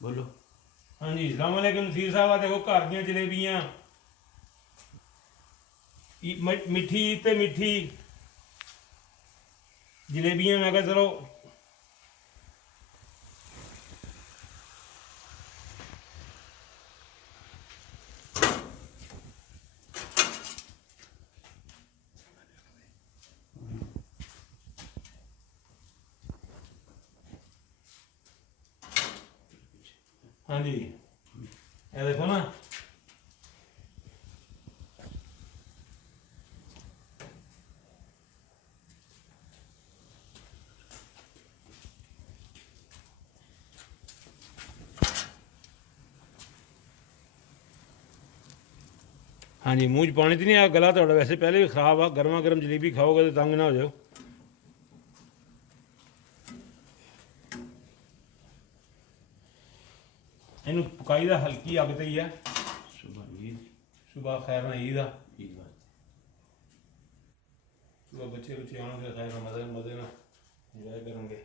बोलो। हाँ जी अस्सलाम वालेकुम नसीर साहब। आ देखो घर दियां जलेबियां मिठी ते मिठी जलेबियां। मैं कहा चलो हाँ जी ये देखो ना। हाँ जी मूँह च पानी तो नहीं आ, गला थोड़ा वैसे पहले भी खराब आ। गर्मा गर्म जलेबी खाओगे तो तंग ना हो जाओ। इनू पकाई दा हल्की अग ते ही है। सुबह ईद। सुबह खैर ना ईद आ। ईद वास्ते सुबह बच्चे बच्चे आने खैर ना मजे मजे ना इंजॉय करेंगे।